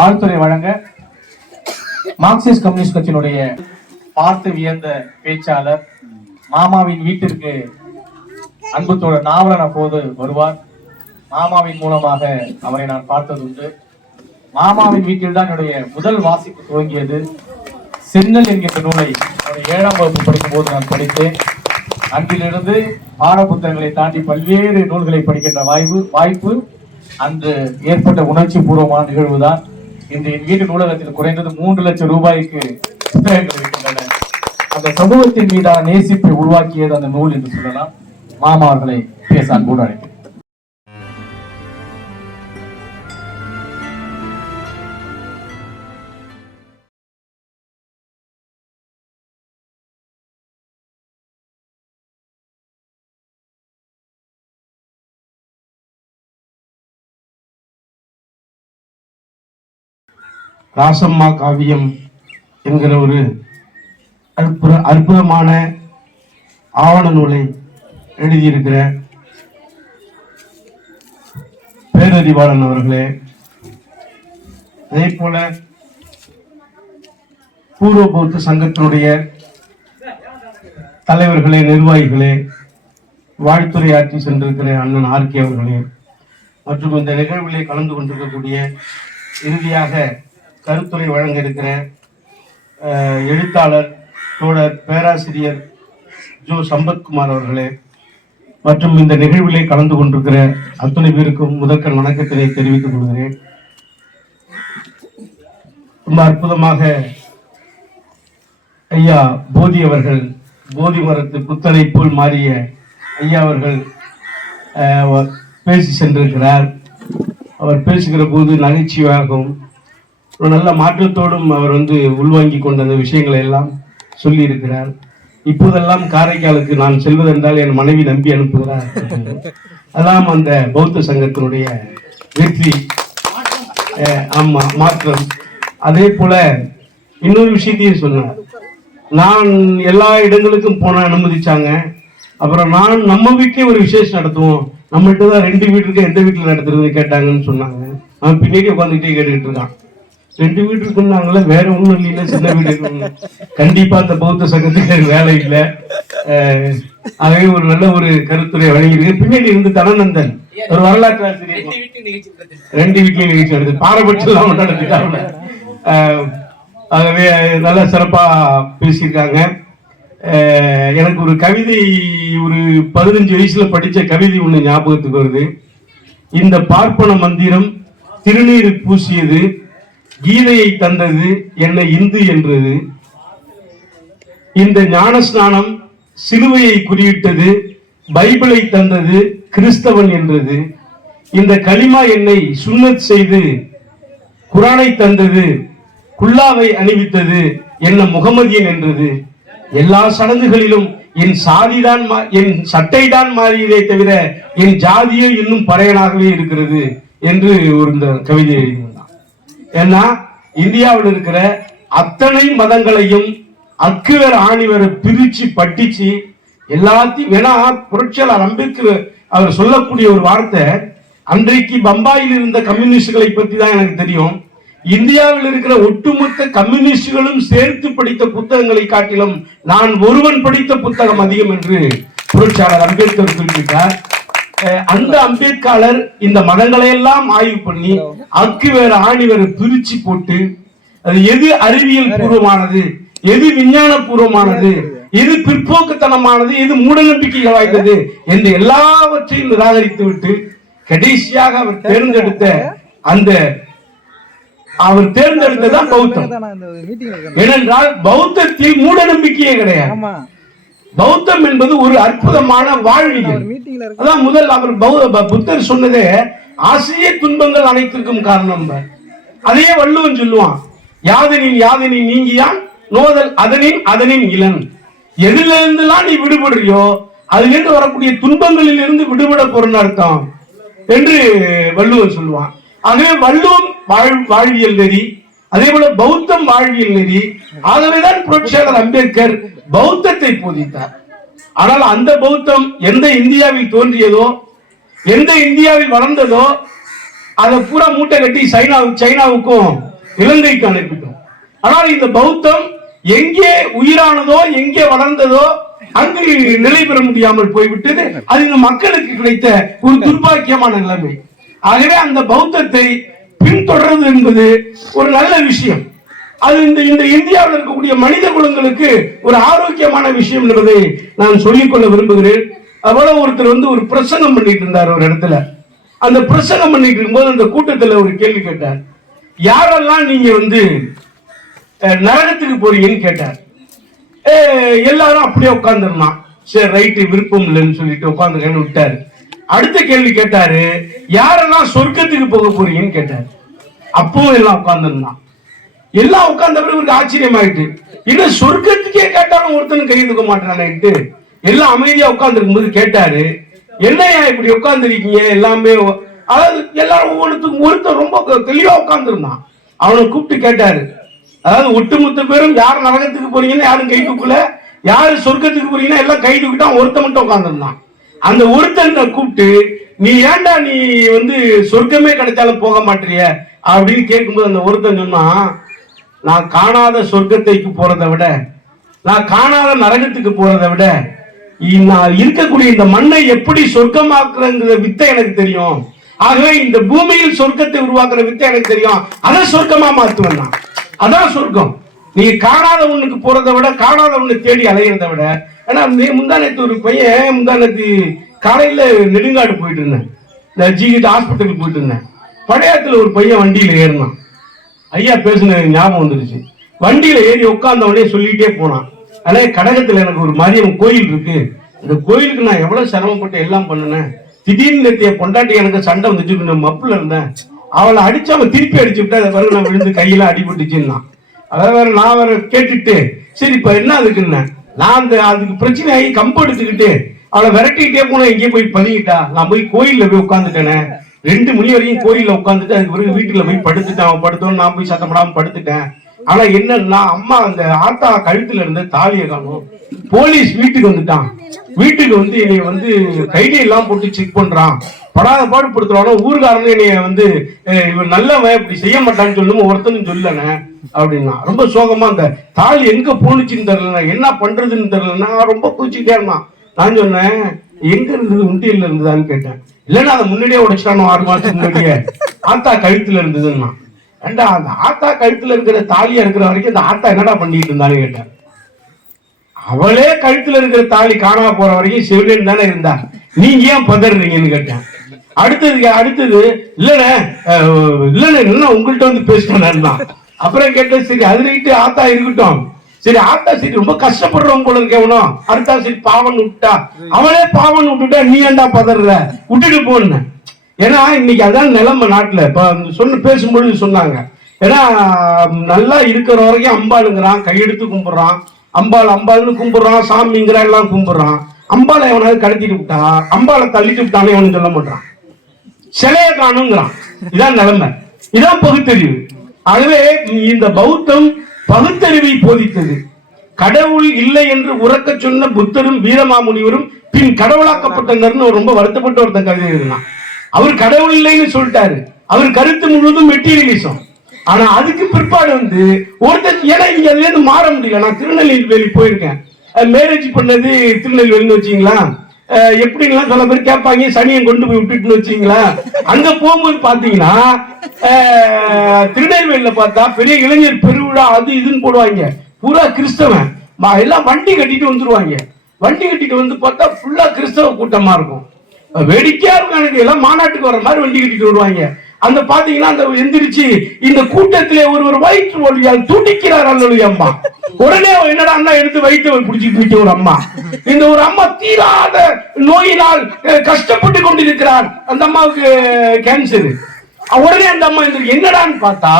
ஆழ்துறை வழங்க Marxist communist கட்சியினுடைய பார்த்து வியந்த பேச்சாளர் மாமாவின் வீட்டிற்கு அன்பு தோழர் நாவலன் அப்போது வருவார். மாமாவின் மூலமாக அவரை நான் பார்த்தது உண்டு மாமாவின் வீட்டில் தான் என்னுடைய முதல் வாசிப்பு துவங்கியது. சென்னல் என்கின்ற நூலை ஏழாம் வகுப்பு படிக்கும் போது நான் படித்தேன். அன்றிலிருந்து பாட புத்தகங்களை தாண்டி பல்வேறு நூல்களை படிக்கின்ற வாய்ப்பு வாய்ப்பு அன்று ஏற்பட்ட உணர்ச்சி பூர்வமான நிகழ்வுதான். இன்று என் வீட்டு நூலகத்தில் குறைந்தது மூன்று லட்சம் ரூபாய்க்கு புத்தகங்கள் இருக்கின்றன அந்த சமூகத்தின் மீதான நேசிப்பை உருவாக்கியது அந்த நூல் என்று சொல்லலாம். மாமா அவர்களை பேச அன்போடு அழைக்கிறேன். ராசம்மா காவியம் என்கிற ஒரு அற்புத அற்புதமான ஆவண நூலை எழுதியிருக்கிற பேரறிவாளன் அவர்களே அதே போல பூர்வ பௌத்த சங்கத்தினுடைய தலைவர்களே நிர்வாகிகளே வாழ்த்துறை ஆற்றி சென்றிருக்கிற அண்ணன் ஆர்கே அவர்களே மற்றும் இந்த நிகழ்விலே கலந்து கொண்டிருக்கக்கூடிய இறுதியாக கருத்துரை வழங்க இருக்கிற அஹ், எழுத்தாளர் தோழர் பேராசிரியர் ஜோ சம்பத்குமார் அவர்களே மற்றும் இந்த நிகழ்விலே கலந்து கொண்டிருக்கிற அத்துணை பேருக்கும் முதற்கண் வணக்கத்தினை தெரிவித்துக் கொள்கிறேன். ரொம்ப அற்புதமாக ஐயா போதி அவர்கள் போதி மரத்து புத்தனை போல் மாறிய ஐயா அவர்கள் அஹ், அவர் பேசி சென்றிருக்கிறார். அவர் பேசுகிற போது நகைச்சுவையாகவும் நல்ல மாற்றத்தோடும் அவர் வந்து உள்வாங்கி கொண்ட அந்த விஷயங்களை எல்லாம் சொல்லியிருக்கிறார். இப்போதெல்லாம் காரைக்காலுக்கு நான் செல்வதென்றால் என் மனைவி நம்பி அனுப்புகிறார். அதான் அந்த பௌத்த சங்கத்தினுடைய வெற்றி. ஆமா மாற்றம். அதே போல இன்னொரு விஷயத்தையும் சொன்னார். நான் எல்லா இடங்களுக்கும் போன அனுமதிச்சாங்க. அப்புறம் நான் நம்ம வீட்லயே ஒரு விசேஷம் நடத்துவோம். நம்மகிட்ட தான் ரெண்டு வீட்டுக்கு எந்த வீட்டில் நடத்துறது கேட்டாங்கன்னு சொன்னாங்க. அவன் பின்னாடி உட்காந்துக்கிட்டே கேட்டுக்கிட்டு இருக்கான். ரெண்டு வீடு இருக்குன்னாங்களே வேற ஒண்ணும் இல்லைல்ல சின்ன வீடு இருக்குன்னு. கண்டிப்பா அந்த பௌத்த சங்கத்துக்கு வேலை இல்லை. ஆகவே ஒரு நல்ல ஒரு கருத்துரை வழங்கியிருக்கு. பின்னாடி இருந்து தனநந்தன். ஒரு வரலாற்று ஆசிரியர். ரெண்டு வீட்லயும் நிகழ்ச்சி நடக்குது பாரபட்சம் நடத்திட்டாங்க ஆகவே நல்லா சிறப்பா பேசியிருக்காங்க. எனக்கு ஒரு கவிதை ஒரு பதினஞ்சு வயசுல படிச்ச கவிதை ஒண்ணு ஞாபகத்துக்கு வருது. இந்த பார்ப்பன மந்திரம் திருநீர் பூசியது கீதையை தந்தது என்னை இந்து என்றது. இந்த ஞானஸ்நானம் சிலுவையை குறியிட்டது பைபிளை தந்தது கிறிஸ்தவன் என்றது. இந்த களிமா என்னை சுண்ணத் செய்து குரானை தந்தது குல்லாவை அணிவித்தது என்ன முகமதியன் என்றது. எல்லா சடங்குகளிலும் என் சாதிதான் மா- என் சட்டை தான் மாறியதே தவிர என் ஜாதியே இன்னும் பறையனாகவே இருக்கிறது என்று ஒரு இந்த கவிதை எழுதினார். ஏன்னா இந்தியாவில் இருக்கிற அத்தனை மதங்களையும் அக்குவர் ஆணிவரை பிரிச்சு பட்டிச்சு எல்லாத்தையும் ஏன்னா புரட்சியாளர் அம்பேத்கர் அவர் சொல்லக்கூடிய ஒரு வார்த்தை அன்றைக்கு பம்பாயில் இருந்த கம்யூனிஸ்டுகளை பத்தி தான் எனக்கு தெரியும். இந்தியாவில் இருக்கிற ஒட்டுமொத்த கம்யூனிஸ்டுகளும் சேர்த்து படித்த புத்தகங்களை காட்டிலும் நான் ஒருவன் படித்த புத்தகம் அதிகம் என்று புரட்சியாளர் அம்பேத்கர் குறிப்பிட்டார். அந்த அம்பேத்கர் இந்த மதங்களை எல்லாம் ஆய்வு பண்ணி அக்கு வேற ஆணி வேற பிரிச்சு போட்டு அது எது அறிவியல் பூர்வமானது எது விஞ்ஞான பூர்வமானது எது பிற்போக்குத்தனமானது எது மூடநம்பிக்கைகள் வாய்ந்தது என்று எல்லாவற்றையும் நிராகரித்து விட்டு கடைசியாக அவர் தேர்ந்தெடுத்த அந்த அவர் தேர்ந்தெடுத்ததான் பௌத்தம். ஏனென்றால் பௌத்தத்தில் மூட நம்பிக்கையே கிடையாது பௌத்தம் என்பது ஒரு அற்புதமான வாழ்வியல். அதான் முதல் அவர் புத்தர் சொன்னதே ஆசிரிய துன்பங்கள் அனைத்திற்கும் காரணம். அதே வள்ளுவன் சொல்லுவான் யாதனின் யாதனின் நீங்கியான் நோதல் அதனின் அதனின் இளன். எதுல நீ விடுபடுறியோ அதிலிருந்து வரக்கூடிய துன்பங்களில் இருந்து விடுபட போறன்னு அர்த்தம். என்று வள்ளுவன் சொல்லுவான். ஆகவே வள்ளுவம் வாழ் வாழ்வியல் நெறி அதே போல பௌத்தம் வாழ்வியல் நெறி ஆகவேதான் புரட்சியாளர் அம்பேத்கர் பௌத்தத்தை போதித்தார். ஆனால் அந்த பௌத்தம் எந்த இந்தியாவில் தோன்றியதோ எந்த இந்தியாவில் வளர்ந்ததோ அதை பூரா மூட்டை கட்டி சைனா சைனாவுக்கும் இலங்கைக்கு அனுப்பிட்டோம். ஆனால் இந்த பௌத்தம் எங்கே உயிரானதோ எங்கே வளர்ந்ததோ அங்கு நிலை பெற முடியாமல் போய்விட்டது. அது இந்த மக்களுக்கு கிடைத்த ஒரு துர்பாக்கியமான நிலைமை. ஆகவே அந்த பௌத்தத்தை பின்தொடர்றது என்பது ஒரு நல்ல விஷயம். அது இந்த இந்த இந்தியாவில் இருக்கக்கூடிய மனித குலங்களுக்கு ஒரு ஆரோக்கியமான விஷயம் என்பதை நான் சொல்லிக்கொள்ள விரும்புகிறேன். அவ்வளவு ஒருத்தர் வந்து ஒரு பிரசங்கம் பண்ணிட்டு இருந்தார் ஒரு இடத்துல. அந்த பிரசங்கம் பண்ணிட்டு இருக்கும்போது அந்த கூட்டத்தில் ஒரு கேள்வி கேட்டார். யாரெல்லாம் நீங்க வந்து நரகத்துக்கு போறீங்கன்னு கேட்டார். எல்லாரும் அப்படியே உட்காந்துருந்தான் சரி ரைட்டு விருப்பம் இல்லைன்னு சொல்லிட்டு உட்காந்துருக்கேன்னு விட்டாரு. அடுத்த கேள்வி கேட்டாரு யாரெல்லாம் சொர்க்கத்துக்கு போக போறீங்கன்னு கேட்டாரு. அப்போ எல்லாம் உட்கார்ந்துருந்தான் எல்லாம் உட்கார்ந்த பிறகு இவருக்கு ஆச்சரியமாயிட்டு இன்னும் சொர்க்கத்துக்கே கேட்டாலும் ஒருத்தனும் கை தூக்க மாட்டானேட்டு எல்லாம் அமைதியா உட்கார்ந்துருக்கும் போது கேட்டாரு என்னையா இப்படி உட்கார்ந்துருக்கீங்க? எல்லாமே அதாவது எல்லாரும் ஒவ்வொருத்துக்கும் ஒருத்தன் ரொம்ப தெளிவா உட்கார்ந்துருந்தான். அவனை கூப்பிட்டு கேட்டாரு அதாவது ஒட்டுமொத்த பேரும் யார் நரகத்துக்கு போறீங்கன்னா யாரும் கை தூக்கல யாரு சொர்க்கத்துக்கு போறீங்கன்னா எல்லாம் கை தூக்கிட்டான் ஒருத்தன் மட்டும் உட்கார்ந்துருந்தான். அந்த ஒருத்தனை கூப்பிட்டு நீ ஏன்டா நீ வந்து சொர்க்கமே கிடைச்சாலும் போக மாட்டிய அப்படின்னு கேட்கும்போது அந்த ஒருத்தன் சொன்னான் நான் காணாத சொர்க்கத்தைக்கு போறதை விட நான் காணாத நரகத்துக்கு போறதை விட நான் இருக்கக்கூடிய இந்த மண்ணை எப்படி சொர்க்கமாக்குறங்கிற வித்தை எனக்கு தெரியும். ஆகவே இந்த பூமியில் சொர்க்கத்தை உருவாக்குற வித்தை எனக்கு தெரியும். அதை சொர்க்கமா மாத்துவேன் நான். அதான் சொர்க்கம். நீ காணாத ஒண்ணுக்கு போறதை விட காணாத ஒண்ணு தேடி அலையிறத விட ஏன்னா மே- முந்தானத்து ஒரு பையன் முந்தானத்து காலையில நெடுங்காடு போயிட்டு இருந்தேன். இந்த ஜிஹெச் ஹாஸ்பிட்டலுக்கு போயிட்டு இருந்தேன். பழையாத்துல ஒரு பையன் வண்டியில ஏறினான். ஐயா பேசுன ஞாபகம் வந்துருச்சு. வண்டியில ஏறி உட்காந்தவனே உடனே சொல்லிட்டே போனான். அதே கடகத்துல எனக்கு ஒரு மரியம் கோயில் இருக்கு. அந்த கோயிலுக்கு நான் எவ்வளவு சிரமப்பட்டு எல்லாம் பண்ணினேன். திடீர்னு நேத்திய பொண்டாட்டி எனக்கு சண்டை வந்துச்சு. நான் மப்புல இருந்தேன். அவளை அடிச்சு அவன் திருப்பி அடிச்சு விட்டு அதை பிறகு நான் விழுந்து கையில அடிபட்டுச்சுன்னா அதாவது வேற நான் வேற கேட்டுட்டு சரி இப்ப என்ன அதுக்குன்னு நான் அந்த அதுக்கு பிரச்சனை ஆகி கம்பு எடுத்துக்கிட்டு அவளை விரட்டிக்கிட்டே போனா எங்கேயே போய் பண்ணிக்கிட்டா நான் போய் கோயில்ல போய் உட்காந்துட்டேனே ரெண்டு மணி வரைக்கும் கோயில்ல உட்காந்துட்டு அதுக்கு பிறகு வீட்டுல போய் படுத்துட்டேன். அவன் படுத்தோன்னு நான் போய் சத்தம் போடாம படுத்துட்டேன். ஆனா என்னன்னா அம்மா அந்த ஆத்தா கழுத்துல இருந்த தாலியை காணும். போலீஸ் வீட்டுக்கு வந்துட்டான். வீட்டுக்கு வந்து என்னை வந்து கைடி எல்லாம் போட்டு செக் பண்றான். படாத பாடுபடுத்துறானோ ஊர்காரன் என்னைய வந்து இவன் நல்லவன் இப்படி செய்ய மாட்டான்னு சொல்லும்? ஒருத்தனும் சொல்லனே அப்படின்னா ரொம்ப சோகமா அந்த தாலி எங்க போனுச்சுன்னு தெரியல என்ன பண்றதுன்னு தெரியல. நான் ரொம்ப பூச்சிக்கிட்டே இருந்தான். நான் சொன்னேன் எங்க இருந்தது உண்டியல்ல இருந்ததான்னு கேட்டேன். இல்லைன்னா அதை முன்னாடியே உடைச்சிட்டானோ ஆறு மாசத்துக்கு முன்னாடியே. ஆத்தா கழுத்துல இருந்ததுன்னா. ஏண்டா அந்த ஆத்தா கழுத்துல இருக்கிற தாலியா இருக்கிற வரைக்கும் அந்த ஆத்தா என்னடா பண்ணிட்டு இருந்தான்னு கேட்டேன். அவளே கழுத்துல இருக்கிற தாலி காணாம போற வரைக்கும் சிவன் தானே இருந்தா. நீங்க ஏன் பதறீங்கன்னு கேட்டேன். அடுத்தது அடுத்தது இல்லைண்ணே இல்லைண்ணே என்ன உங்கள்கிட்ட வந்து பேசினேன் தான் அப்புறம் கேட்டேன் சரி அது ரைட்டு ஆத்தா இருக்கட்டும். சரி ஆத்தா சரி ரொம்ப கஷ்டப்படுறவங்க போல இருக்கவனும் அடுத்தா சரி பாவன் விட்டா. அவளே பாவன் விட்டுட்டா நீ ஏன்டா பதற விட்டுட்டு போன ஏன்னா இன்னைக்கு அதான் நிலைமை நாட்டுல. இப்ப சொன்ன பேசும்பொழுது சொன்னாங்க. ஏன்னா நல்லா இருக்கிற வரைக்கும் அம்பாளுங்கிறான் கையெடுத்து கும்பிடுறான். அம்பாள் அம்பாள்னு கும்பிடுறான் சாமிங்கிறான் எல்லாம் கும்பிடுறான். அம்பாளை எவனாவது கடத்திட்டு விட்டா அம்பாளை தள்ளிட்டு விட்டானே அவனு சொல்ல மாட்டான். சிலையை காணுங்கிறான். இதான் நிலைமை. இதான் பகுத்தறிவு ஆகவே இந்த பௌத்தம் பகுத்தறிவை போதித்தது. கடவுள் இல்லை என்று உறக்க சொன்ன புத்தரும் வீரமாமுனிவரும் பின் கடவுளாக்கப்பட்டங்கர்னு ரொம்ப வருத்தப்பட்ட ஒருத்தன் கவிதை எழுதினான். அவர் கடவுள் இல்லைன்னு சொல்லிட்டாரு. அவர் கருத்து முழுவதும் மெட்டீரியலிசம். ஆனா அதுக்கு பிற்பாடு வந்து ஒருத்தர் ஏன்னா இங்க அதுல இருந்து மாற முடியல. நான் திருநெல்வேலி போயிருக்கேன். மேரேஜ் பண்ணது திருநெல்வேலின்னு வச்சீங்களா எப்படின்லாம் சில பேர் கேட்பாங்க சனியை கொண்டு போய் விட்டுட்டுன்னு வச்சீங்களா அங்க போகும்போது பாத்தீங்கன்னா அஹ், திருநெல்வேலியில பார்த்தா பெரிய இளைஞர் பெருவிழா அது இதுன்னு போடுவாங்க. பூரா கிறிஸ்தவன். எல்லாம் வண்டி கட்டிட்டு வந்துருவாங்க. வண்டி கட்டிட்டு வந்து பார்த்தா ஃபுல்லா கிறிஸ்தவ கூட்டமா இருக்கும். வேடிக்கையா இருக்கும் எனக்கு. எல்லாம் மாநாட்டுக்கு வர மாதிரி வண்டி கட்டிட்டு வருவாங்க. அந்த பாத்தீங்கன்னா அந்த எந்திரிச்சு இந்த கூட்டத்திலே ஒருவர் வயிற்று ஒழியால் துடிக்கிறார். அல்லது அம்மா. உடனே என்னடா அண்ணா எடுத்து வயிற்று பிடிச்சிட்டு போயிட்டு ஒரு அம்மா. இந்த ஒரு அம்மா தீராத நோயினால் கஷ்டப்பட்டு கொண்டிருக்கிறார். அந்த அம்மாவுக்கு கேன்சர் உடனே அந்த அம்மா எந்திரிக்கு என்னடான்னு பார்த்தா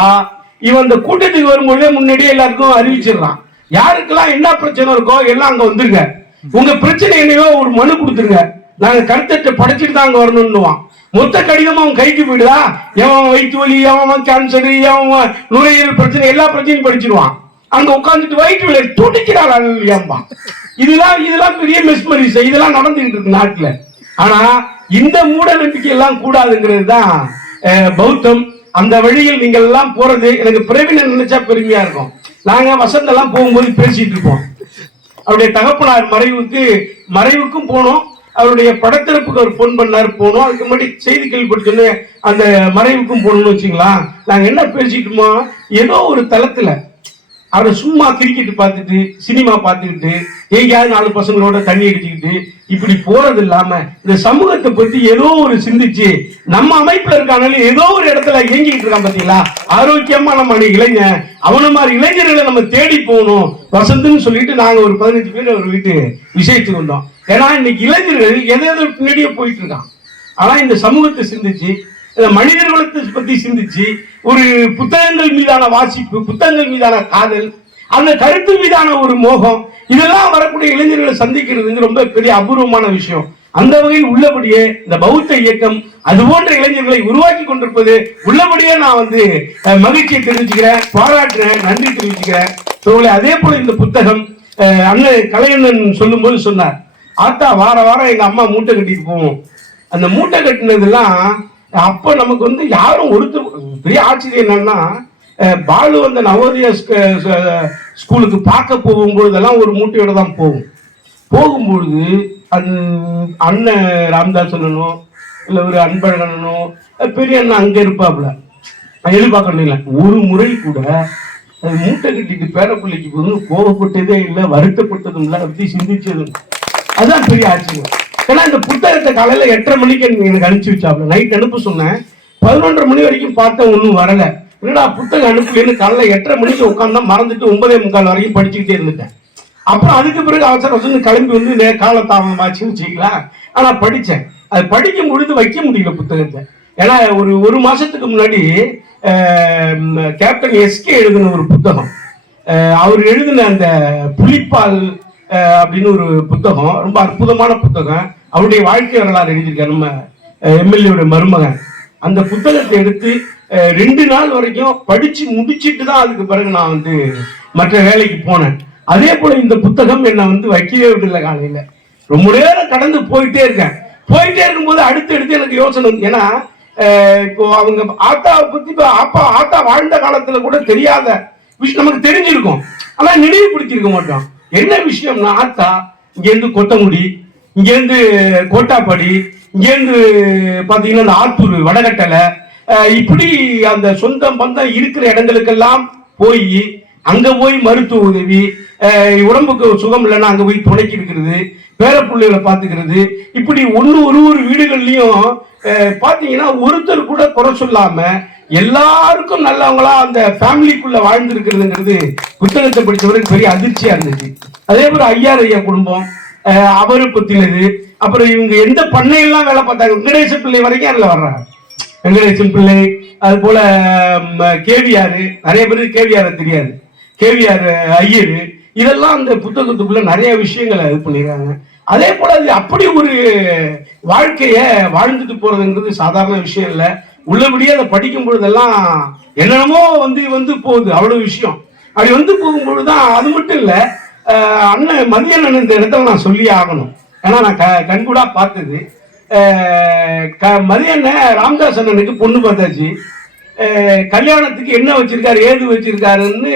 இவன் அந்த கூட்டத்துக்கு வரும்போதே முன்னாடியே எல்லாருக்கும் அறிவிச்சிடுறான். யாருக்கெல்லாம் என்ன பிரச்சனை இருக்கோ எல்லாம் அங்க வந்துருங்க. உங்க பிரச்சனை என்னையோ ஒரு மனு கொடுத்துருங்க. நாங்க கருத்தட்டை படைச்சிட்டு தான் அங்க வரணும்னுவான். மொத்த கடிதமும் அவன் கைக்கு போயிடுதா எவன் வயிற்று வலி அவன் கேன்சர் எவன் நுரையீரல் பிரச்சனை எல்லா பிரச்சனையும் படிச்சிருவான். அங்க உட்காந்துட்டு வயிற்று வலி துடிக்கிறாள் அல்லையாம்பா இதெல்லாம் இதெல்லாம் பெரிய மெஸ்மரிஸ் இதெல்லாம் நடந்துகிட்டு இருக்கு நாட்டுல. ஆனா இந்த மூட நம்பிக்கை எல்லாம் கூடாதுங்கிறது தான் பௌத்தம். அந்த வழியில் நீங்கள் எல்லாம் போறது எனக்கு பிரவீன நினைச்சா பெருமையா இருக்கும். நாங்க வசந்தெல்லாம் போகும்போது பேசிட்டு இருப்போம். அவருடைய தகப்பனார் மறைவுக்கு மறைவுக்கும் போனோம். அவருடைய படத்திறப்புக்கு அவர் ஃபோன் பண்ணார். போனோம். அதுக்கு முன்னாடி செய்தி கேள்விப்பட்டு அந்த மறைவுக்கும் போகணும்னு வச்சுங்களா நாங்க என்ன பேசிக்கிட்டோமா ஏதோ ஒரு தளத்துல அவரை சும்மா கிரிக்கெட் பார்த்துட்டு சினிமா பார்த்துக்கிட்டு எங்கேயாவது நாலு பசங்களோட தண்ணி அடிச்சுக்கிட்டு இப்படி போறது இல்லாம இந்த சமூகத்தை பத்தி ஏதோ ஒரு சிந்திச்சு நம்ம அமைப்புல இருக்கானால ஏதோ ஒரு இடத்துல இயங்கிட்டு இருக்கான் பாத்தீங்களா? ஆரோக்கியமா நம்ம இளைஞன் அவன மாதிரி இளைஞர்களை நம்ம தேடி போகணும். வசந்துன்னு சொல்லிட்டு நாங்க ஒரு பதினஞ்சு பேர் ஒரு வீட்டு விஷயத்துக்கு வந்தோம். ஏன்னா இன்னைக்கு இளைஞர்கள் எதை எதை பின்னாடியே போயிட்டு இருக்கான் ஆனா இந்த சமூகத்தை சிந்திச்சு இந்த மனிதர் குலத்தை பத்தி சிந்திச்சு ஒரு புத்தகங்கள் மீதான வாசிப்பு புத்தகங்கள் மீதான காதல் அந்த கருத்து மீதான ஒரு மோகம் இதெல்லாம் வரக்கூடிய இளைஞர்களை சந்திக்கிறது ரொம்ப பெரிய அபூர்வமான விஷயம். அந்த வகையில் உள்ளபடியே இந்த பௌத்த இயக்கம் அது போன்ற இளைஞர்களை உருவாக்கி கொண்டிருப்பது உள்ளபடியே நான் வந்து மகிழ்ச்சியை தெரிவிச்சுக்கிறேன் பாராட்டுறேன் நன்றி தெரிவிச்சுக்கிறேன். அதே போல இந்த புத்தகம் அண்ணன் கலையண்ணன் சொல்லும்போது சொன்னார் ஆத்தா வார வாரம் எங்க அம்மா மூட்டை கட்டிட்டு போவோம். அந்த மூட்டை கட்டினதெல்லாம் அப்ப நமக்கு வந்து யாரும் ஒருத்தர் பெரிய ஆச்சரியம் என்னன்னா பாலு வந்த நவோதயா ச- ஸ்கூலுக்கு பார்க்க போகும்பொழுதெல்லாம் ஒரு மூட்டையோட தான் போகும் போகும்பொழுது அந் அண்ணன் ராம்தாஸ் அண்ணனோ இல்லை ஒரு அன்பழகனோ பெரிய அண்ணன் அங்கே இருப்பாப்புல. நான் ஒரு முறை கூட அது மூட்டை கட்டிட்டு பேரப்பிள்ளைக்கு வந்து கோபப்பட்டதே இல்லை வருத்தப்பட்டதும் இல்லை அப்படி சிந்திச்சதும் இல்லை. அதுதான் பெரிய ஆச்சரியம். ஏன்னா இந்த புத்தகத்தை காலையில எட்டரை மணிக்கு எனக்கு அனுப்பிச்சு வச்சாப்ல. நைட் அனுப்ப சொன்னேன். பதினொன்றரை மணி வரைக்கும் பார்த்தேன் ஒன்றும் வரல. என்னடா புத்தகம் அனுப்பலன்னு காலைல எட்டரை மணிக்கு உட்காந்து மறந்துட்டு ஒன்பதே முக்கால் வரைக்கும் படிச்சுக்கிட்டே இருந்துட்டேன். அப்புறம் அதுக்கு பிறகு அவசர அவசரம் கிளம்பி வந்து நே காலதாமதமாச்சுன்னு வச்சுக்கலாம் ஆனால் படித்தேன் அது படிக்கும் பொழுது வைக்க முடியல புத்தகத்தை. ஏன்னா ஒரு ஒரு மாசத்துக்கு முன்னாடி கேப்டன் எஸ்கே எழுதின ஒரு புத்தகம். அவர் எழுதின அந்த புலிப்பால் அப்படின்னு ஒரு புத்தகம் ரொம்ப அற்புதமான புத்தகம். அவருடைய வாழ்க்கை வரலாறு எழுதியிருக்காரு நம்ம எம்எல்ஏடைய மருமகன். அந்த புத்தகத்தை எடுத்து ரெண்டு நாள் வரைக்கும் படிச்சு முடிச்சிட்டு தான் அதுக்கு பிறகு நான் வந்து மற்ற வேலைக்கு போனேன். அதே போல இந்த புத்தகம் என்னை வந்து வைக்கவே விடல காலையில. ரொம்ப நேரம் கடந்து போயிட்டே இருக்கேன். போயிட்டே இருக்கும்போது அடுத்து அடுத்து எனக்கு யோசனை வந்து ஏன்னா இப்போ அவங்க ஆத்தாவை பத்தி இப்போ அப்பா ஆத்தா வாழ்ந்த காலத்துல கூட தெரியாத விஷயம் நமக்கு தெரிஞ்சிருக்கும். ஆனா நினைவுபடுத்தியிருக்க மாட்டோம் என்ன விஷயம்னா ஆத்தா? இங்கேருந்து கொத்தங்குடி இங்கேருந்து கோட்டாப்படி இங்கேருந்து பார்த்தீங்கன்னா இந்த ஆத்தூர் வடகட்டளை இப்படி அந்த சொந்தம் பந்தம் இருக்கிற இடங்களுக்கெல்லாம் போய் அங்கே போய் மருத்துவ உதவி உடம்புக்கு சுகம் இல்லைன்னா அங்கே போய் துணைக்கி இருக்கிறது பேர பிள்ளைகளை பாத்துக்கிறது இப்படி ஒன்று ஒரு ஒரு வீடுகள்லையும் பார்த்தீங்கன்னா ஒருத்தர் கூட குறை சொல்லாமல் எல்லாருக்கும் நல்லவங்களா அந்த ஃபேமிலிக்குள்ளே வாழ்ந்துருக்கிறதுங்கிறது புத்தகத்தை படித்தவருக்கு பெரிய அதிர்ச்சியா இருந்துச்சு. அதே போல ஐயார் ஐயா குடும்பம் அவரு அவரை பத்தினது அப்புறம் இவங்க எந்த பண்ணையெல்லாம் வேலை பார்த்தாங்க? வெங்கடேச பிள்ளை வரைக்கும் அதுல வர்றாங்க. வெங்கடேசன் பிள்ளை அது போல கேவிஆர் நிறைய பேருக்கு கேவிஆர் தெரியாது. கேவிஆர் ஐயர் இதெல்லாம் அந்த புத்தகத்துக்குள்ள நிறைய விஷயங்களை இது பண்ணிடுறாங்க. அதே போல அது அப்படி ஒரு வாழ்க்கைய வாழ்ந்துட்டு போறதுங்கிறது சாதாரண விஷயம் இல்லை. உள்ளபடியே அதை படிக்கும் பொழுதெல்லாம் என்னென்னமோ வந்து வந்து போகுது. அவ்வளவு விஷயம். அப்படி வந்து போகும்பொழுது தான் அது மட்டும் இல்லை அண்ணன் மதியண்ணன் இந்த இடத்துல நான் சொல்லி ஆகணும். ஏன்னா நான் க கண்கூடா பார்த்தது. க- மதியண்ணன் ராம்தாஸ் அண்ணனுக்கு பொண்ணு பார்த்தாச்சு. கல்யாணத்துக்கு என்ன வச்சிருக்காரு ஏது வச்சிருக்காருன்னு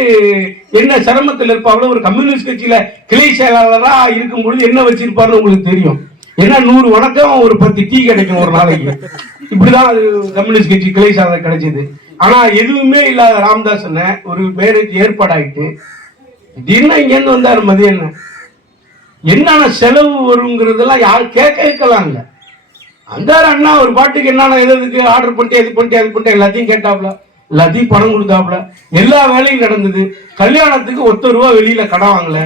என்ன சிரமத்தில் இருப்பாங்களோ ஒரு கம்யூனிஸ்ட் கட்சியில கிளை செயலாளராக இருக்கும் பொழுது என்ன வச்சிருப்பாருன்னு உங்களுக்கு தெரியும். ஏன்னா நூறு வணக்கம் ஒரு பத்து டீ கிடைக்கும் ஒரு நாளைக்கு. இப்படிதான் அது கம்யூனிஸ்ட் கட்சி கிளை செயலாளர் கிடைச்சது. ஆனா எதுவுமே இல்லாத ராமதாஸ் அண்ணன் ஒரு மேரேஜ் ஏற்பாடாயிட்டு திடீர்னு இங்கேருந்து வந்தார் மதியம் என்னென்ன செலவு வருங்கிறதெல்லாம் யாரும் கேட்க கேட்கலாம் இல்ல அண்ணா ஒரு பாட்டுக்கு என்னென்ன எதுக்கு ஆர்டர் பண்ணிட்டு எது பண்ணிட்டு அது பண்ணிட்டு எல்லாத்தையும் கேட்டாப்ல. எல்லாத்தையும் பணம் கொடுத்தாப்ல. எல்லா வேலையும் நடந்தது. கல்யாணத்துக்கு ஒத்த ரூபா வெளியில கடன் வாங்கல.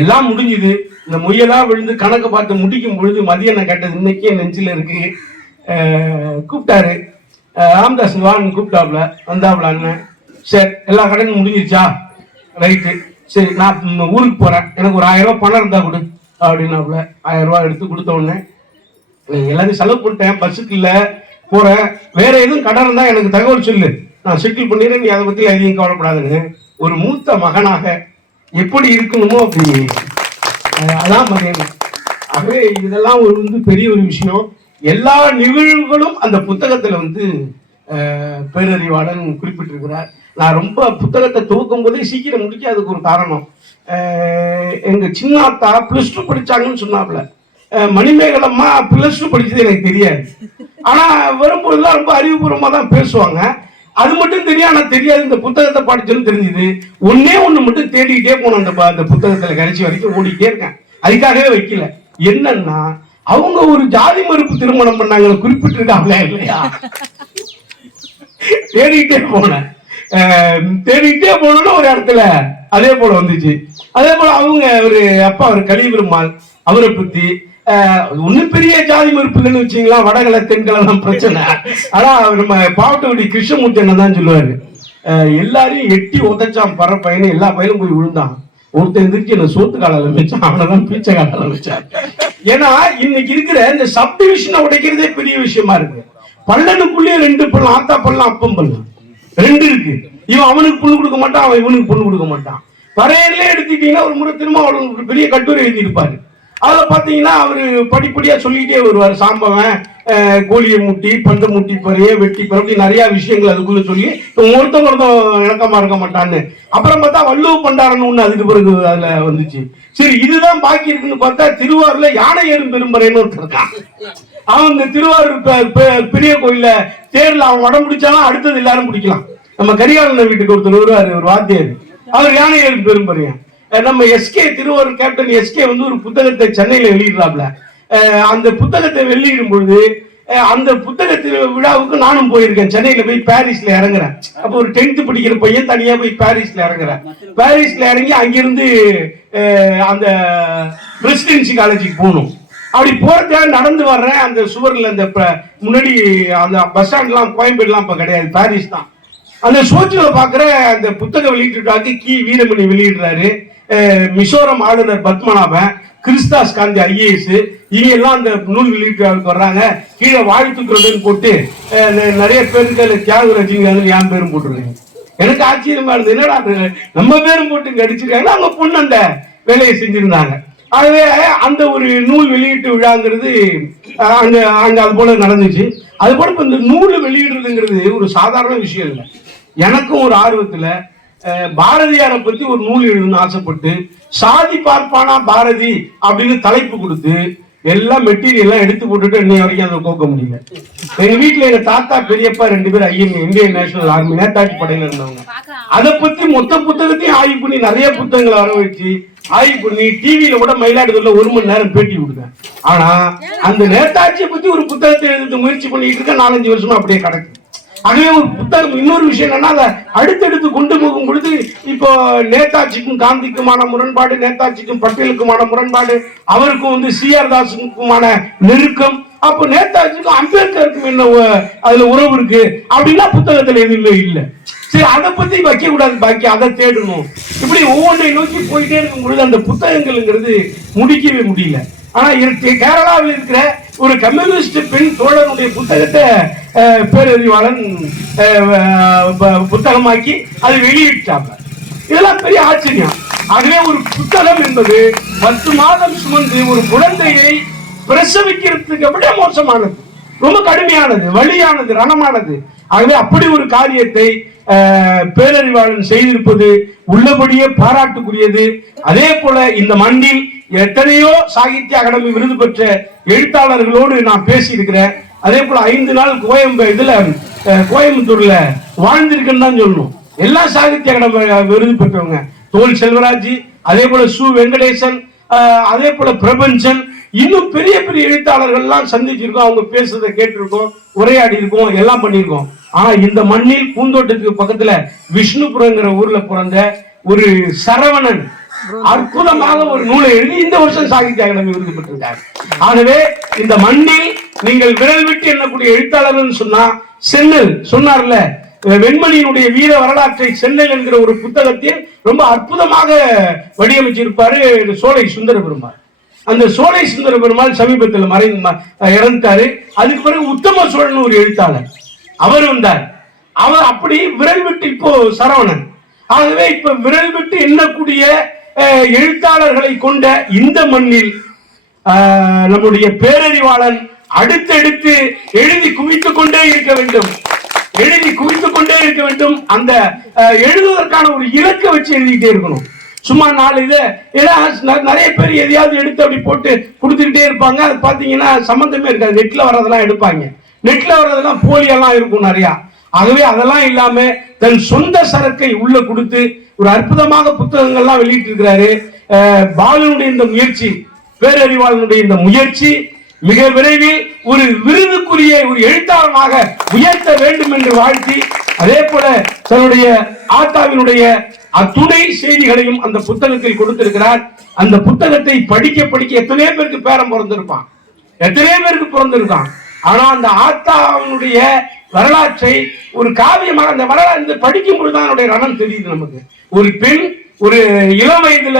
எல்லாம் முடிஞ்சுது. இந்த முயலா விழுந்து கணக்கு பார்த்து முடிக்கும் பொழுது மதியம் நான் கேட்டது இன்னைக்கு என் நெஞ்சில இருக்கு. கூப்பிட்டாரு. ராமதாஸ் வான்னு கூப்பிட்டாப்ல வந்தாப்ல அண்ணன். சரி எல்லா கடையும் முடிஞ்சிருச்சா? ரைட்டு. சரி நான் ஊருக்கு போகிறேன் எனக்கு ஒரு ஆயிரம் ரூபா பணம் இருந்தால் கொடு அப்படின்னாப்புல ஆயிரம் ரூபா எடுத்து கொடுத்த உடனே எல்லாத்தையும் செலவு பண்ணிட்டேன் பஸ்ஸுக்கு இல்லை போகிறேன் வேற எதுவும் கடன் இருந்தால் எனக்கு தகவல் சொல்லு. நான் செட்டில் பண்ணிடுறேன் நீ அதை பற்றி அதிகம் கவலைப்படாதுன்னு ஒரு மூத்த மகனாக எப்படி இருக்கணுமோ அப்படி. அதான் மகன் ஆகவே இதெல்லாம் ஒரு வந்து பெரிய ஒரு விஷயம். எல்லா நிகழ்வுகளும் அந்த புத்தகத்துல வந்து பேரறிவாளன் குறிப்பிட்டிருக்கிறார். நான் ரொம்ப புத்தகத்தை துவக்கும் போதே சீக்கிரம் முடிக்க அதுக்கு ஒரு காரணம். எங்க சின்னாத்தா பிளஸ் டூ படிச்சாங்கன்னு சொன்னாப்ல. மணிமேகலம்மா பிளஸ் டூ படிச்சது எனக்கு தெரியாது. ஆனா வரும்போதெல்லாம் ரொம்ப அறிவுபூர்வமா தான் பேசுவாங்க. அது மட்டும் தெரியும் ஆனா தெரியாது இந்த புத்தகத்தை படிச்சோன்னு தெரிஞ்சுது. ஒன்னே ஒண்ணு மட்டும் தேடிக்கிட்டே போனோம் அந்த ப- அந்த புத்தகத்துல கடைசி வரைக்கும் ஓடிக்கிட்டே இருக்கேன். அதுக்காகவே வைக்கல. என்னன்னா அவங்க ஒரு ஜாதி மறுப்பு திருமணம் பண்ணாங்க குறிப்பிட்டிருக்காங்களா இல்லையா? தேடிக்கிட்டே போனேன். தேடிட்டே தேடிக்கிட்டே போனோம்னா ஒரு இடத்துல அதே போல வந்துச்சு. அதே போல அவங்க ஒரு அப்பா ஒரு கலிபெருமாள் அவரை பத்தி ஒன்னும் பெரிய ஜாதி மறுப்பு இல்லைன்னு வச்சுங்களா வடகலை தென்கலாம் பிரச்சனை. ஆனா நம்ம பாவட்டவடி கிருஷ்ணமூர்த்தி என்ன தான் சொல்லுவாரு. எல்லாரையும் எட்டி உதச்சான் பற பையனை எல்லா பையனும் போய் விழுந்தான். ஒருத்தன் எந்திரிச்சு என்ன சோத்து காலால வச்சான் அவனதான் பீச்சை காலால வச்சான் ஏன்னா இன்னைக்கு இருக்கிற இந்த சப்டிவிஷனை உடைக்கிறதே பெரிய விஷயமா இருக்கு. பல்லனுக்குள்ளேயே ரெண்டு பள்ளம் ஆத்தா பள்ளம் அப்பம் பள்ளம். ரெண்டு இருக்கு. இவன் அவனுக்கு பொண்ணு கொடுக்க மாட்டான் அவன் இவனுக்கு பொண்ணு கொடுக்க மாட்டான். வரையிலே எடுத்துட்டீங்கன்னா ஒரு முறை திரும்ப அவனுக்கு பெரிய கட்டுரை எழுதியிருப்பாரு. அதில் பார்த்தீங்கன்னா அவர் படிப்படியாக சொல்லிக்கிட்டே வருவார். சாம்பவன் கோழியை முட்டி பந்து முட்டி பறைய வெட்டி பறை அப்படி நிறையா விஷயங்கள் அதுக்குள்ளே சொல்லி ஒருத்தவங்க ஒருத்தன் இணக்கமாக இருக்க மாட்டான்னு. அப்புறம் பார்த்தா வள்ளுவ பண்டாரன்னு ஒன்று அதுக்கு பிறகு அதில் வந்துச்சு. சரி இதுதான் பாக்கி இருக்குன்னு பார்த்தா திருவாரூர்ல யானை ஏறும் பெரும்பறைன்னு ஒருத்தர் இருக்கான். அவன் இந்த திருவாரூர் பெ- பெரிய கோயிலில் தேரில் அவன் உடம்பு பிடிச்சாலும் அடுத்தது எல்லாரும் பிடிக்கலாம். நம்ம கரிகாலன் வீட்டுக்கு ஒருத்தர் வருவார் ஒரு வாத்தியார். அவர் யானை ஏறும் பெரும்பறையன் நம்ம எஸ்கே திருவாரூர் கேப்டன் எஸ்கே வந்து ஒரு புத்தகத்தை சென்னையில் வெளியிடுறாப்ல. அந்த புத்தகத்தை வெளியிடும் பொழுது அந்த புத்தகத்து விழாவுக்கு நானும் போயிருக்கேன். சென்னையில போய் பாரிஸ்ல இறங்குறேன். அப்போ ஒரு டென்த் படிக்கிற பையன் தனியா போய் பாரிஸ்ல இறங்குறேன். பாரிஸ்ல இறங்கி அங்கிருந்து அந்த பிரசிடென்சி காலேஜுக்கு போகணும். அப்படி போறதுக்காக நடந்து வர்றேன் அந்த சுவர்ல அந்த முன்னாடி அந்த பஸ் ஸ்டாண்ட்லாம் கோயம்பேடுலாம் இப்போ கிடையாது. பாரிஸ் தான். அந்த சோச்சில பார்க்குற அந்த புத்தகம் வெளியீட்டுக்காக கி. வீரமணி வெளியிடுறாரு. மிசோரம் ஆளுநர் பத்மநாபன் கிறிஸ்தாஸ் காந்தி ஐஏஎஸ் இவங்க எல்லாம் அந்த நூல் வெளியீட்டாளருக்கு வர்றாங்க கீழே வாழ்த்துக்கிறதுன்னு போட்டு நிறைய பேருக்கு அதுல தியாகராஜிங்க என் பேரும் போட்டுருக்காங்க? எனக்கு ஆச்சரியமா இருந்தது. என்னடா நம்ம பேரும் போட்டு இங்க அடிச்சிருக்காங்க அவங்க பொண்ணு அந்த வேலையை செஞ்சிருந்தாங்க. ஆகவே அந்த ஒரு நூல் வெளியீட்டு விழாங்கிறது அங்க அங்க அது போல நடந்துச்சு. அது போல இப்ப இந்த நூல் வெளியிடுறதுங்கிறது ஒரு சாதாரண விஷயம் இல்லை. எனக்கும் ஒரு ஆர்வத்துல பாரதியாரை பத்தி ஒரு நூல் எழுதணும்னு ஆசைப்பட்டு சாதி பார்ப்பானா பாரதி அப்படின்னு தலைப்பு கொடுத்து எல்லாம் மெட்டீரியல்லாம் எடுத்து போட்டுட்டு இன்னைய வரைக்கும் அதை கோக்க முடியல. எங்க வீட்டுல எங்க தாத்தா பெரியப்பா ரெண்டு பேரும் INA Indian National Army Netaji படையில இருந்தவங்க. அதை பத்தி மொத்த புத்தகத்தையும் ஆய்வு பண்ணி நிறைய புத்தகங்களை வர வச்சு ஆய்வு பண்ணி டிவியில கூட மயிலாடுதுறையில ஒரு மணி நேரம் பேட்டி கொடுத்தேன். ஆனா அந்த நேதாஜியை பத்தி ஒரு புத்தகத்தை எழுத முயற்சி பண்ணிட்டு இருக்க நாலஞ்சு வருஷமா அப்படியே கிடக்கு. அனைவரும் ஒரு புத்தகம் இன்னொரு விஷயம் என்னன்னா அதை அடுத்தடுத்து கொண்டு போகும் பொழுது இப்போ நேதாஜிக்கும் காந்திக்குமான முரண்பாடு நேதாஜிக்கும் பட்டேலுக்குமான முரண்பாடு அவருக்கும் வந்து சி ஆர் தாஸுக்குமான நெருக்கம். அப்போ நேதாஜிக்கும் அம்பேத்கருக்கும் என்ன அதுல உறவு இருக்கு? அப்படின்னா புத்தகத்துல எதுவுமே இல்லை. சரி அதை பத்தி வைக்க கூடாது பாக்கி அதை தேடணும். இப்படி ஒவ்வொன்றை நோக்கி போயிட்டே இருக்கும் பொழுது அந்த புத்தகங்கள்ங்கிறது முடிக்கவே முடியல. ஆனா கேரளாவில் இருக்கிற ஒரு கம்யூனிஸ்ட் பெண் தோழனுடைய புத்தகத்தை அஹ், பேரறிவாளன் அஹ், புத்தகமாக்கி அதை வெளியிட்டாங்க. இதெல்லாம் பெரிய ஆச்சரியம். ஆகவே ஒரு புத்தகம் என்பது பத்து மாதம் சுமந்து ஒரு குழந்தையை பிரசவிக்கிறதுக்கு விட மோசமானது. ரொம்ப கடுமையானது வழியானது ரணமானது. ஆகவே அப்படி ஒரு காரியத்தை பேரறிவாளன் செய்திருப்பது உள்ளபடியே பாராட்டுக்குரியது. அதே போல இந்த மண்ணில் எத்தனையோ சாகித்ய அகாடமி விருது பெற்ற எழுத்தாளர்களோடு நான் பேசியிருக்கிறேன். அதே போல ஐந்து நாள் கோயம்பு இதுல கோயம்புத்தூர்ல வாழ்ந்திருக்கேன்னு தான் சொல்லணும். எல்லா சாகித்ய அகாடமி விருது பெற்றவங்க. தோல் செல்வராஜ் அதே போல சு வெங்கடேசன் அதே போல பிரபஞ்சன் இன்னும் பெரிய பெரிய எழுத்தாளர்கள்லாம் சந்திச்சிருக்கோம். அவங்க பேசுறதை கேட்டிருக்கோம் உரையாடி இருக்கோம் எல்லாம் பண்ணியிருக்கோம். ஆனா இந்த மண்ணில் பூந்தோட்டத்துக்கு பக்கத்துல விஷ்ணுபுரங்கிற ஊர்ல பிறந்த ஒரு சரவணன் அற்புதமாக ஒரு நூலை எழுதி இந்த வருஷம் சாகித்ய அகாடமி விருது பெற்றிருக்காரு. ஆகவே இந்த மண்ணில் நீங்கள் விரல் விட்டு எண்ணக்கூடிய எழுத்தாளர்கள் சொன்னா சென்னல் சொன்னார்ல வெண்மணியினுடைய வீர வரலாற்றை சென்னல் என்கிற ஒரு புத்தகத்தில் ரொம்ப அற்புதமாக வடிவமைச்சிருப்பாரு சோலை சுந்தர பெருமாள் அந்த சோலை சுந்தர பெருமாள் சமீபத்தில் மறை இறந்துட்டாரு. அதுக்கு பிறகு உத்தம சோழன் ஒரு எழுத்தாளர். அவர் வந்தார். அவர் அப்படி விரல் விட்டு இப்போ சரவணன். ஆகவே இப்ப விரல் விட்டு எண்ணக்கூடிய எழுத்தாளர்களை கொண்ட இந்த மண்ணில் நம்முடைய பேரறிவாளன் அடுத்தடுத்து எழுதி குவித்துக் கொண்டே இருக்க வேண்டும். எழுதி குவித்துக் கொண்டே இருக்க வேண்டும். அந்த எழுதுவதற்கான ஒரு இலக்கை வச்சு எழுதிக்கிட்டே இருக்கணும். சும்மா நாலு இதை ஏன்னா ந- நிறைய பேர் எதையாவது எடுத்து அப்படி போட்டு கொடுத்துக்கிட்டே இருப்பாங்க. அது பார்த்தீங்கன்னா சம்மந்தமே இருக்காது. நெட்டில் வர்றதெல்லாம் எடுப்பாங்க. நெட்டில் வர்றதெல்லாம் போலியெல்லாம் இருக்கும் நிறையா. ஆகவே அதெல்லாம் இல்லாம தன் சொந்த சரக்கை உள்ள கொடுத்து ஒரு அற்புதமாக புத்தகங்கள்லாம் வெளியிட்டு இருக்கிறாரு பாலனுடைய இந்த முயற்சி பேரறிவாளனுடைய இந்த முயற்சி மிக விரைவில் ஒரு விருதுக்குரிய ஒரு எழுத்தாளனாக உயர்த்த வேண்டும் என்று வாழ்த்தி அதே போல தன்னுடைய ஆத்தாவினுடைய அத்துணை செய்திகளையும் அந்த புத்தகத்தில் கொடுத்திருக்கிறார். அந்த புத்தகத்தை படிக்க படிக்க எத்தனையோ பேருக்கு பேரம் பிறந்திருப்பான். எத்தனையோ பேருக்கு பிறந்திருக்கான். ஆனா அந்த ஆத்தாவினுடைய வரலாற்றை ஒரு காவியமாக அந்த வரலாறு இந்த படிக்கும் பொழுது தான் அதனுடைய ரணம் தெரியுது நமக்கு. ஒரு பெண் ஒரு இளம் வயதுல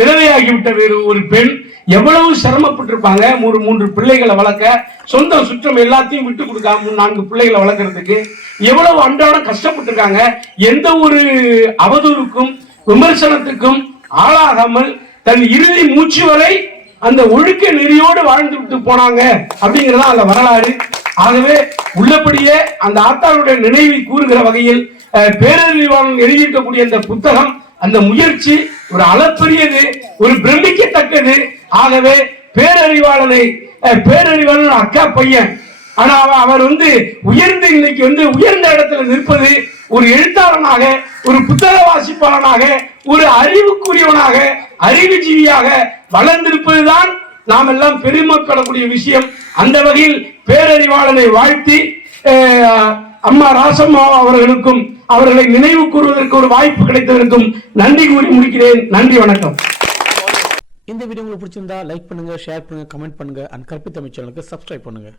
விதவையாகிவிட்ட ஒரு பெண் எவ்வளவு சிரமப்பட்டிருப்பாங்க? ஒரு மூன்று பிள்ளைகளை வளர்க்க சொந்த சுற்றம் எல்லாத்தையும் விட்டு கொடுக்காம நான்கு பிள்ளைகளை வளர்க்கறதுக்கு எவ்வளவு அன்றாடம் கஷ்டப்பட்டிருக்காங்க? எந்த ஒரு அவதூறுக்கும் விமர்சனத்துக்கும் ஆளாகாமல் தன் இறுதி மூச்சு வரை அந்த ஒழுக்க நெறியோடு வாழ்ந்து விட்டு போனாங்க அப்படிங்கறதா அந்த வரலாறு. ஆகவே உள்ளபடியே அந்த ஆத்தாளுடைய நினைவை கூறுகிற வகையில் அஹ், பேரறிவாளன் எழுதியிருக்கக்கூடிய அந்த புத்தகம் அந்த முயற்சி ஒரு அளப்பரியது ஒரு பிரமிக்கத்தக்கது. ஆகவே பேரறிவாளனை அஹ், பேரறிவாளன் அக்கா பையன். ஆனா அவர் வந்து உயர்ந்து இன்னைக்கு வந்து உயர்ந்த இடத்துல நிற்பது ஒரு எழுத்தாளனாக ஒரு புத்தக வாசிப்பாளனாக ஒரு அறிவுக்குரியவனாக அறிவுஜீவியாக வளர்ந்திருப்பதுதான் நாம் எல்லாம் பெருமைப்படக்கூடிய விஷயம். அந்த வகையில் பேரறிவாளனை வாழ்த்தி அஹ், அம்மா ராசம்மா அவர்களுக்கும் அவர்களை நினைவு கூறுவதற்கு ஒரு வாய்ப்பு கிடைத்ததற்கும் நன்றி கூறி முடிக்கிறேன். நன்றி வணக்கம். இந்த வீடியோ உங்களுக்கு பிடிச்சிருந்தா லைக் பண்ணுங்க ஷேர் பண்ணுங்க கமெண்ட் பண்ணுங்க அண்ட் கற்பித்தமிழ் சேனலுக்கு சப்ஸ்கிரைப் பண்ணுங்க.